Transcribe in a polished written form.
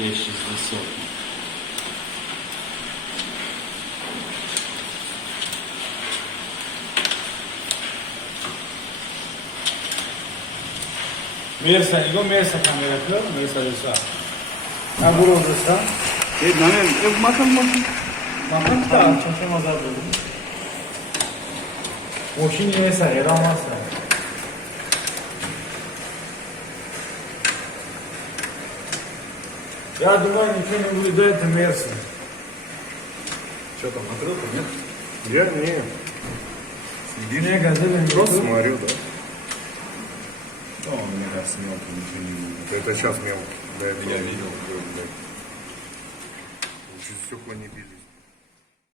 500 Mersa, igual Mersa kamera yapıyor mu? Mersa desa. Ha bu desa. Makam. Bakın da çok azar oldu. Moşin Mersa, yaramazsa. Я думаю, ничего не будет до этого Мерса. Что там, открыл-то, нет? Я не. Не, газели не Просто будет. смотрю, да? Ну, мне кажется, мелко ничего не видно. Это сейчас мелко. До этого я видел. Чуть стекла не бились.